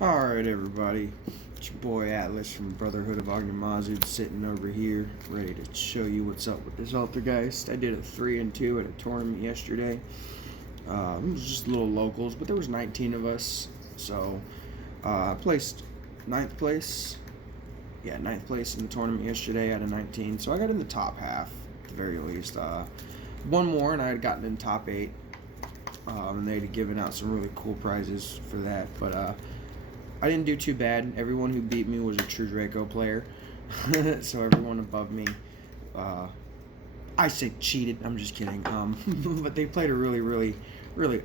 Alright, everybody. It's your boy Atlas from Brotherhood of Ognomazud sitting over here, ready to show you what's up with this Altergeist. I did a 3 and 2 at a tournament yesterday. It was just little locals, but there was 19 of us. So I placed ninth place. Yeah, ninth place in the tournament yesterday out of 19. So I got in the top half, at the very least. One more, and I had gotten in top 8. And they had given out some really cool prizes for that. But I didn't do too bad. Everyone who beat me was a true Draco player. So everyone above me, I say cheated. I'm just kidding. But they played a really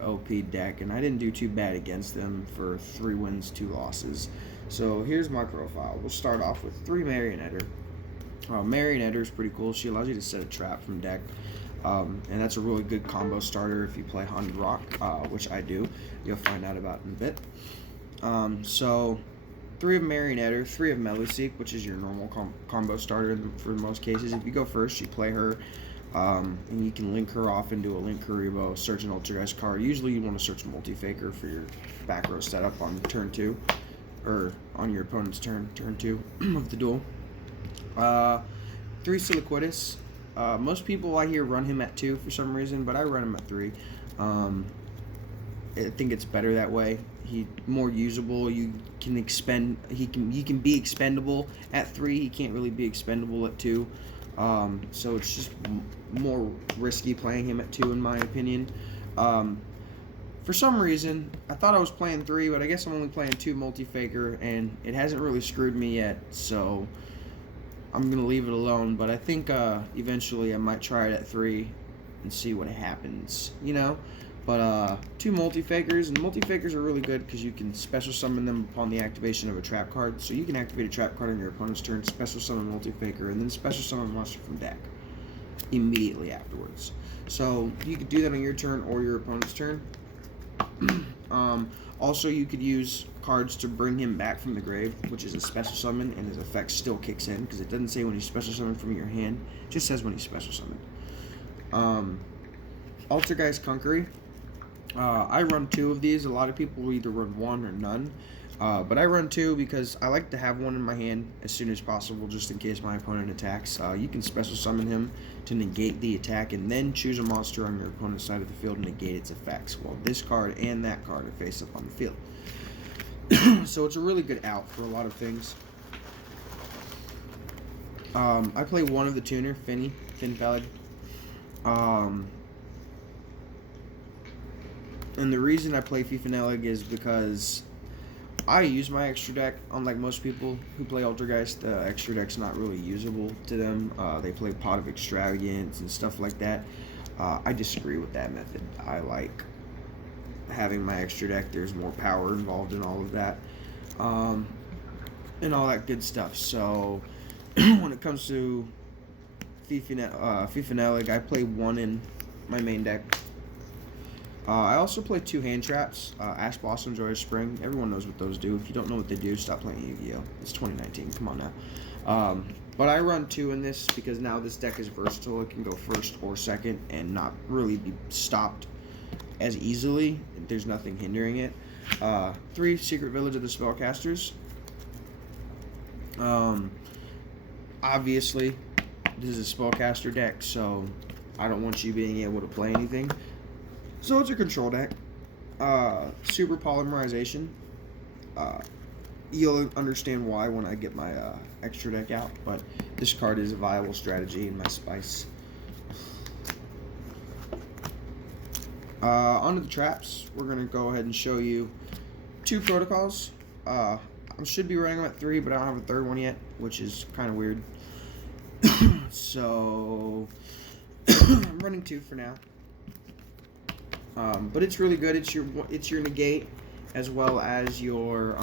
OP deck, and I didn't do too bad against them for 3 wins, 2 losses. So here's my profile. We'll start off with 3 Marionetter. Marionetter is pretty cool. She allows you to set a trap from deck. And that's a really good combo starter if you play Haunted Rock, which I do. You'll find out about in a bit. So 3 of Marionetter, 3 of Meluseek, which is your normal combo starter for most cases. If you go first, you play her, and you can link her off into a Link Karibo, search an Altergeist card. Usually you want to search Multi-Faker for your back row setup on turn 2, or on your opponent's turn 2 of the duel. 3 Siliquidus. Most people I hear run him at 2 for some reason, but I run him at 3. I think it's better that way. He's more usable. You can expend. He can be expendable at 3. He can't really be expendable at 2. So it's just more risky playing him at 2, in my opinion. For some reason, I thought I was playing 3, but I guess I'm only playing 2 Multi-Faker, and it hasn't really screwed me yet. So I'm gonna leave it alone. But I think eventually I might try it at 3 and see what happens. But 2 Multi-Fakers, and Multi-Fakers are really good because you can special summon them upon the activation of a trap card. So you can activate a trap card on your opponent's turn, special summon Multi-Faker, and then special summon a monster from deck immediately afterwards. So you could do that on your turn or your opponent's turn. Also, you could use cards to bring him back from the grave, which is a special summon, and his effect still kicks in because it doesn't say when he's special summoned from your hand. It just says when he's special summoned. Altergeist Conquery. I run 2 of these. A lot of people will either run 1 or none. But I run 2 because I like to have one in my hand as soon as possible, just in case my opponent attacks. You can special summon him to negate the attack, and then choose a monster on your opponent's side of the field and negate its effects, while this card and that card are face up on the field. So it's a really good out for a lot of things. I play 1 of the tuner, Finfeld. And the reason I play Fifanelig is because I use my extra deck. Unlike most people who play Altergeist, the extra deck's not really usable to them. They play Pot of Extravagance and stuff like that. I disagree with that method. I like having my extra deck. There's more power involved in all of that. And all that good stuff. So when it comes to Fifanelig, I play 1 in my main deck. I also play 2 hand traps, Ash Blossom, Joy of Spring. Everyone knows what those do. If you don't know what they do, stop playing Yu-Gi-Oh! It's 2019, come on now. But I run 2 in this because now this deck is versatile. It can go first or second and not really be stopped as easily. There's nothing hindering it. 3 Secret Village of the Spellcasters. Obviously, this is a Spellcaster deck, so I don't want you being able to play anything. So it's a control deck. Super Polymerization. You'll understand why when I get my extra deck out, but this card is a viable strategy in my spice. Onto the traps. We're going to go ahead and show you 2 protocols. I should be running them at 3, but I don't have a 3rd one yet, which is kind of weird. So I'm running 2 for now. But it's really good. It's your negate as well as your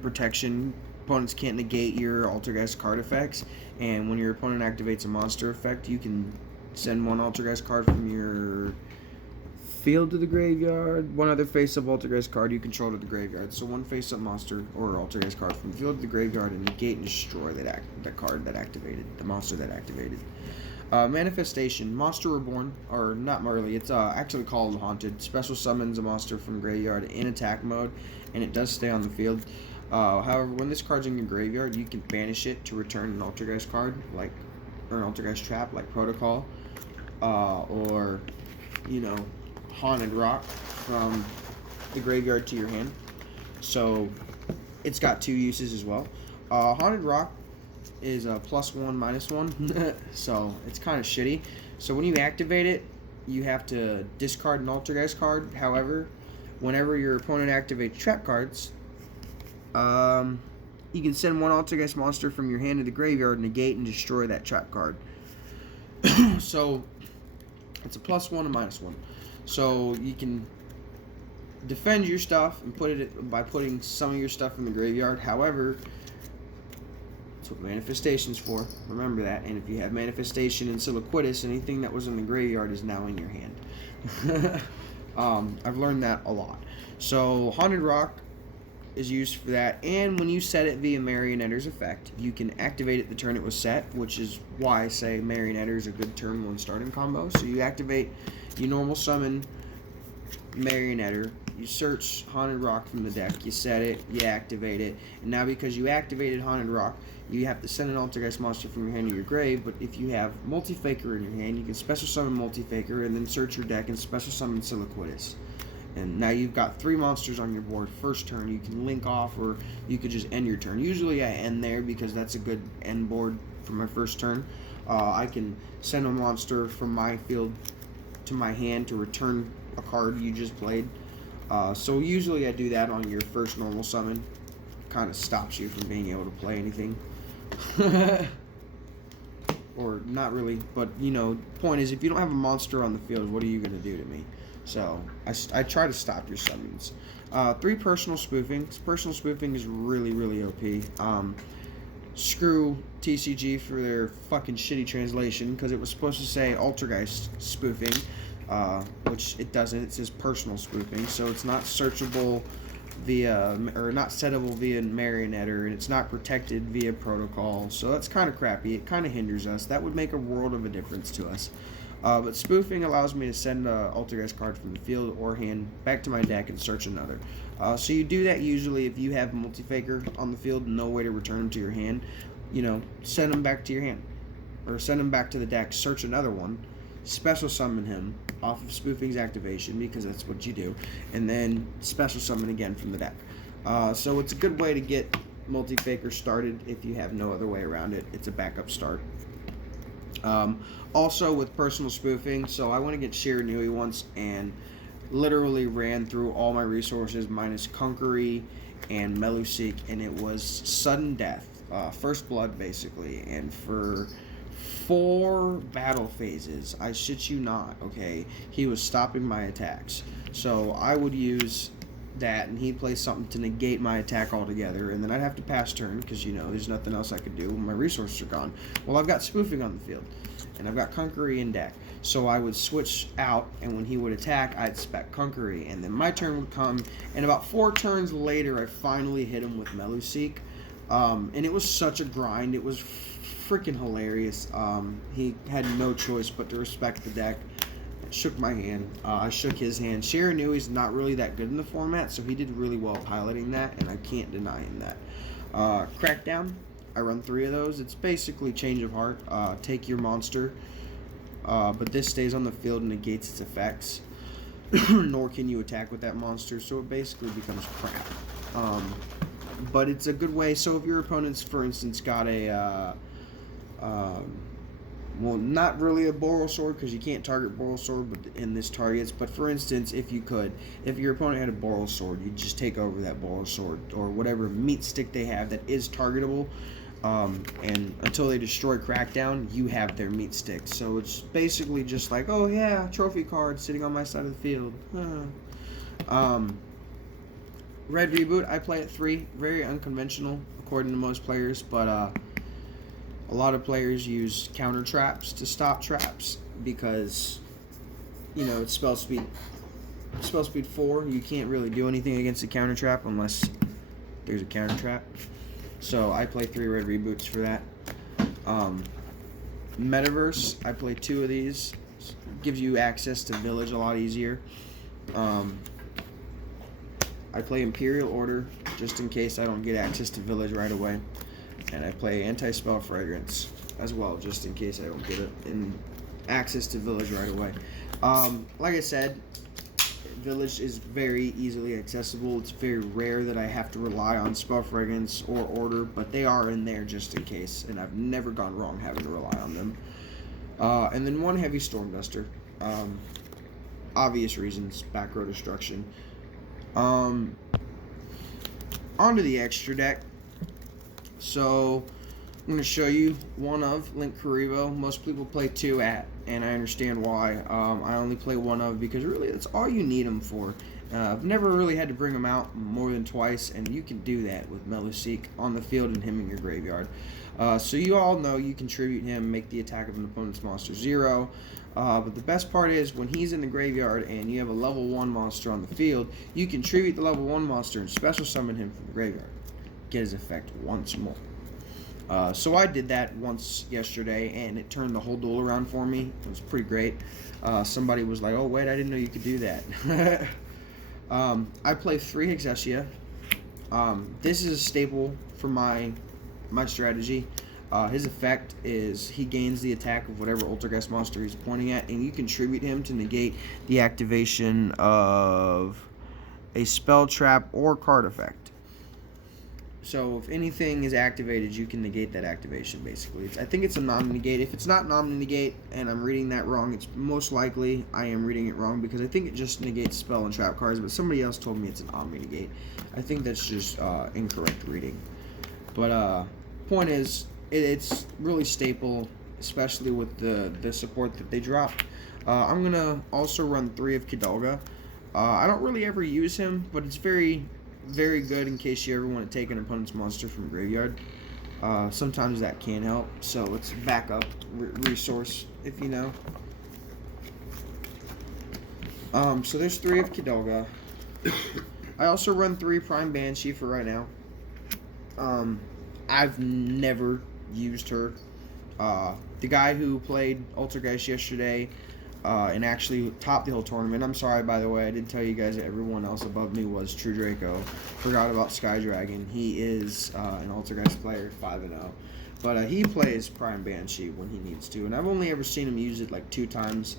protection. Opponents can't negate your Altergeist card effects, and when your opponent activates a monster effect, you can send 1 Altergeist card from your field to the graveyard, 1 other face-up Altergeist card you control to the graveyard. So 1 face-up monster or Altergeist card from the field to the graveyard, and negate and destroy that card that activated the monster that activated. Manifestation. Monster Reborn, or not really, it's actually called Haunted. Special summons a monster from graveyard in attack mode, and it does stay on the field. However, when this card's in your graveyard, you can banish it to return an Altergeist card, or an Altergeist trap, like Protocol, or, Haunted Rock from the graveyard to your hand. So, it's got 2 uses as well. Haunted Rock is a +1, -1, so it's kind of shitty. So when you activate it, you have to discard an Altergeist card. However, whenever your opponent activates trap cards, you can send one Altergeist monster from your hand to the graveyard, negate, and destroy that trap card. So it's a +1 and -1. So you can defend your stuff and put it by putting some of your stuff in the graveyard. However, that's what Manifestation's for. Remember that. And if you have Manifestation and Siliquitus, anything that was in the graveyard is now in your hand. I've learned that a lot. So Haunted Rock is used for that, and when you set it via Marionetter's effect, you can activate it the turn it was set, which is why I say Marionetter is a good turn 1 starting combo. So you activate, you normal summon Marionetter, you search Haunted Rock from the deck, you set it, you activate it, and now because you activated Haunted Rock, you have to send an Altergeist monster from your hand to your grave. But if you have Multi-Faker in your hand, you can special summon Multi-Faker and then search your deck and special summon Siliquitus. And now you've got 3 monsters on your board. First turn, you can link off, or you could just end your turn. Usually I end there because that's a good end board for my first turn. I can send a monster from my field to my hand to return a card you just played. So usually I do that on your first normal summon. Kind of stops you from being able to play anything. Or not really, but point is, if you don't have a monster on the field, what are you going to do to me? So I try to stop your summons. 3 personal spoofing. Personal spoofing is really, really OP. Screw TCG for their fucking shitty translation, because it was supposed to say Altergeist spoofing, which it doesn't. It says personal spoofing, so it's not searchable via, or not settable via Marionetter, and it's not protected via Protocol. So that's kind of crappy. It kind of hinders us. That would make a world of a difference to us. But spoofing allows me to send an Altergeist card from the field or hand back to my deck and search another. So you do that usually if you have Multi-Faker on the field and no way to return them to your hand. Send them back to your hand. Or send them back to the deck, search another one, special summon him off of spoofing's activation, because that's what you do, and then special summon again from the deck. So it's a good way to get Multi-Faker started if you have no other way around it. It's a backup start. Also with personal spoofing, so I went against Shiranui once and literally ran through all my resources minus Conquery and Meluseek, and it was sudden death, first blood basically, and for 4 battle phases, I shit you not, okay, he was stopping my attacks. So I would use that, and he'd play something to negate my attack altogether, and then I'd have to pass turn, because there's nothing else I could do. My resources are gone. Well, I've got spoofing on the field, and I've got Conquery in deck, so I would switch out, and when he would attack, I'd spec Conquery, and then my turn would come, and about 4 turns later, I finally hit him with Meluseek, and it was such a grind. It was freaking hilarious. He had no choice but to respect the deck. Shook my hand. I shook his hand. Shiranui's not really that good in the format, so he did really well piloting that, and I can't deny him that. Crackdown, I run 3 of those. It's basically change of heart. Take your monster, but this stays on the field and negates its effects, nor can you attack with that monster, so it basically becomes crap. But it's a good way. So if your opponent's, for instance, got a well, not really a Boral Sword, because you can't target Boral Sword in this targets, but for instance, if your opponent had a Boral Sword, you just take over that Boral Sword, or whatever meat stick they have that is targetable, and until they destroy Crackdown, you have their meat stick. So it's basically just like, oh yeah, trophy card sitting on my side of the field. Red Reboot, I play at 3, very unconventional according to most players, but a lot of players use counter traps to stop traps, because it's spell speed 4. You can't really do anything against a counter trap unless there's a counter trap. So I play 3 red reboots for that. Metaverse, I play 2 of these. Gives you access to Village a lot easier. I play Imperial Order just in case I don't get access to Village right away. And I play Anti-Spell Fragrance as well, just in case I don't get it in access to Village right away. Like I said, Village is very easily accessible. It's very rare that I have to rely on Spell Fragrance or Order, but they are in there just in case, and I've never gone wrong having to rely on them. And then 1 Heavy Stormduster. Obvious reasons, back row destruction. Onto the extra deck. So I'm going to show you 1 of Link Karibo. Most people play 2 at, and I understand why. I only play 1 of because really that's all you need them for. I've never really had to bring them out more than twice, and you can do that with Meluseek on the field and him in your graveyard. So you all know you can tribute him, make the attack of an opponent's monster 0. But the best part is when he's in the graveyard and you have a level 1 monster on the field, you can tribute the level 1 monster and special summon him from the graveyard. Get his effect once more. So I did that once yesterday, and it turned the whole duel around for me. It was pretty great. Somebody was like, "Oh wait, I didn't know you could do that." I play 3 Hexesia. This is a staple for my strategy. His effect is he gains the attack of whatever Altergeist monster he's pointing at, and you contribute him to negate the activation of a spell, trap, or card effect. So if anything is activated, you can negate that activation, basically. I think it's a non-negate. If it's not non-negate and I'm reading that wrong, it's most likely I am reading it wrong because I think it just negates spell and trap cards, but somebody else told me it's an omni-negate. I think that's just incorrect reading. But point is, it's really staple, especially with the support that they drop. I'm going to also run 3 of Kidalga. I don't really ever use him, but it's very good in case you ever want to take an opponent's monster from graveyard. Sometimes that can help, so it's a backup resource if you know. So there's 3 of Kidalga. I also run 3 Prime Banshee for right now. I've never used her. The guy who played Altergeist yesterday and actually topped the whole tournament. I'm sorry, by the way, I did tell you guys that everyone else above me was True Draco. Forgot about Sky Dragon. He is an Altergeist player, 5-0. But he plays Prime Banshee when he needs to. And I've only ever seen him use it like 2 times.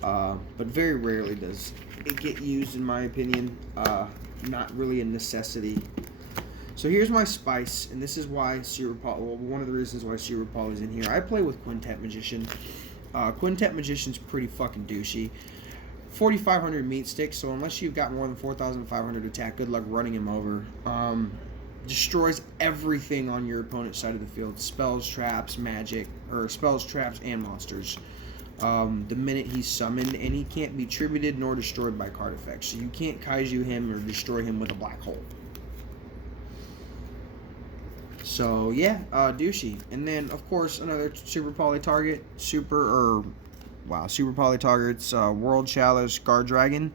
But very rarely does it get used, in my opinion. Not really a necessity. So here's my spice, and this is why one of the reasons why Cerebral is in here. I play with Quintet Magician. Quintet Magician's pretty fucking douchey. 4,500 meat sticks, so unless you've got more than 4,500 attack, good luck running him over. Destroys everything on your opponent's side of the field. Spells, traps, magic, or spells, traps, and monsters. The minute he's summoned, and he can't be tributed nor destroyed by card effects. So you can't kaiju him or destroy him with a black hole. So yeah, douchey. And then of course another super poly target, super poly targets, World Chalice Guard Dragon.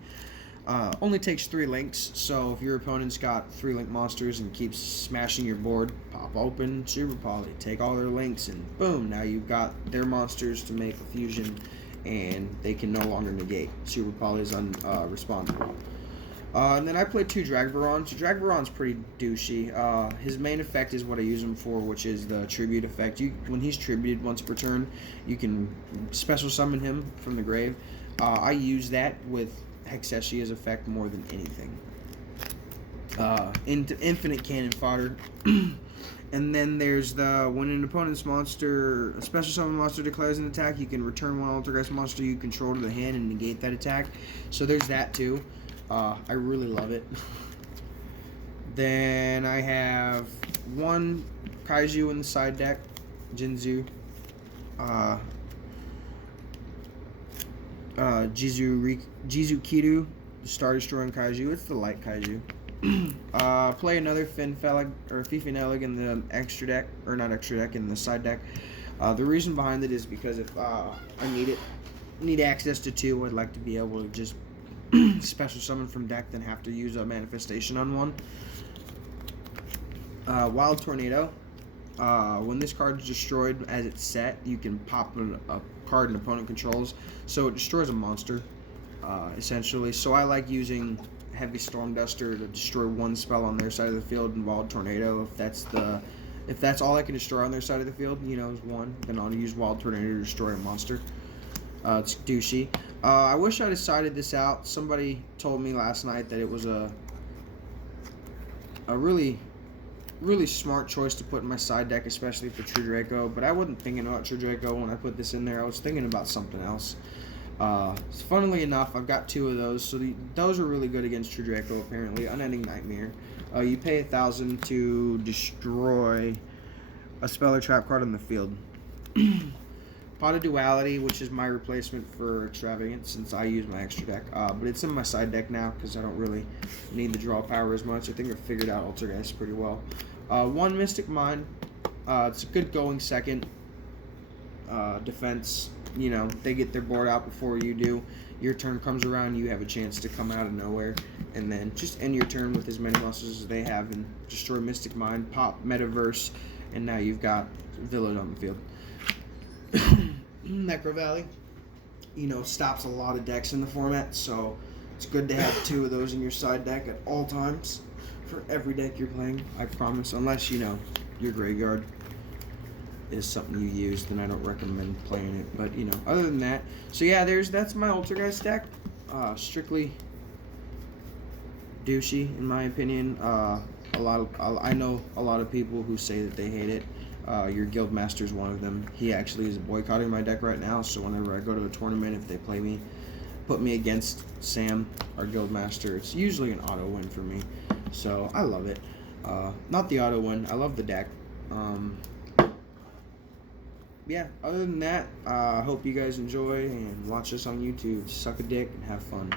Only takes 3 links, so if your opponent's got 3 link monsters and keeps smashing your board, pop open super poly, take all their links, and boom, now you've got their monsters to make a fusion, and they can no longer negate. Super poly is unresponsible. And then I played 2 Dragvarons. Dragvaron's pretty douchey. His main effect is what I use him for, which is the tribute effect. When he's tributed once per turn, you can special summon him from the grave. I use that with Hexesia's effect more than anything. Infinite cannon fodder. And then there's when an opponent's monster, a special summon monster declares an attack, you can return 1 Altergeist monster you control to the hand and negate that attack. So there's that too. I really love it. Then I have 1 Kaiju in the side deck, Jinzu. Jizukiru, the Star Destroying Kaiju. It's the light Kaiju. Play another Fifinelig in the extra deck, or not extra deck, in the side deck. The reason behind it is because if I need access to 2, I'd like to be able to just special summon from deck than have to use a manifestation on 1. Wild Tornado. When this card is destroyed as it's set, you can pop a card an opponent controls, so it destroys a monster, essentially. So I like using Heavy Storm Duster to destroy one spell on their side of the field and Wild Tornado. If that's all I can destroy on their side of the field, is one, then I'll use Wild Tornado to destroy a monster. It's douchey. I wish I decided this out. Somebody told me last night that it was a really smart choice to put in my side deck, especially for True Draco, but I wasn't thinking about True Draco when I put this in there. I was thinking about something else. Funnily enough, I've got 2 of those, so those are really good against True Draco, apparently. Unending Nightmare. You pay 1,000 to destroy a spell or trap card on the field. Pot of Duality, which is my replacement for Extravagance since I use my extra deck. But it's in my side deck now because I don't really need the draw power as much. I think I've figured out Altergeist pretty well. 1 Mystic Mind. It's a good going second. Defense, they get their board out before you do. Your turn comes around, you have a chance to come out of nowhere. And then just end your turn with as many muscles as they have and destroy Mystic Mind, pop Metaverse, and now you've got Village on the field. Necro Valley, stops a lot of decks in the format, so it's good to have 2 of those in your side deck at all times for every deck you're playing, I promise. Unless, your graveyard is something you use, then I don't recommend playing it. But, other than that, so yeah, that's my Altergeist deck. Strictly douchey, in my opinion. I know a lot of people who say that they hate it. Your Guildmaster is one of them. He actually is boycotting my deck right now, so whenever I go to a tournament, if they put me against Sam, our Guildmaster, it's usually an auto win for me. So I love it. Not the auto win, I love the deck. Yeah, other than that, I hope you guys enjoy and watch us on YouTube. Suck a dick and have fun.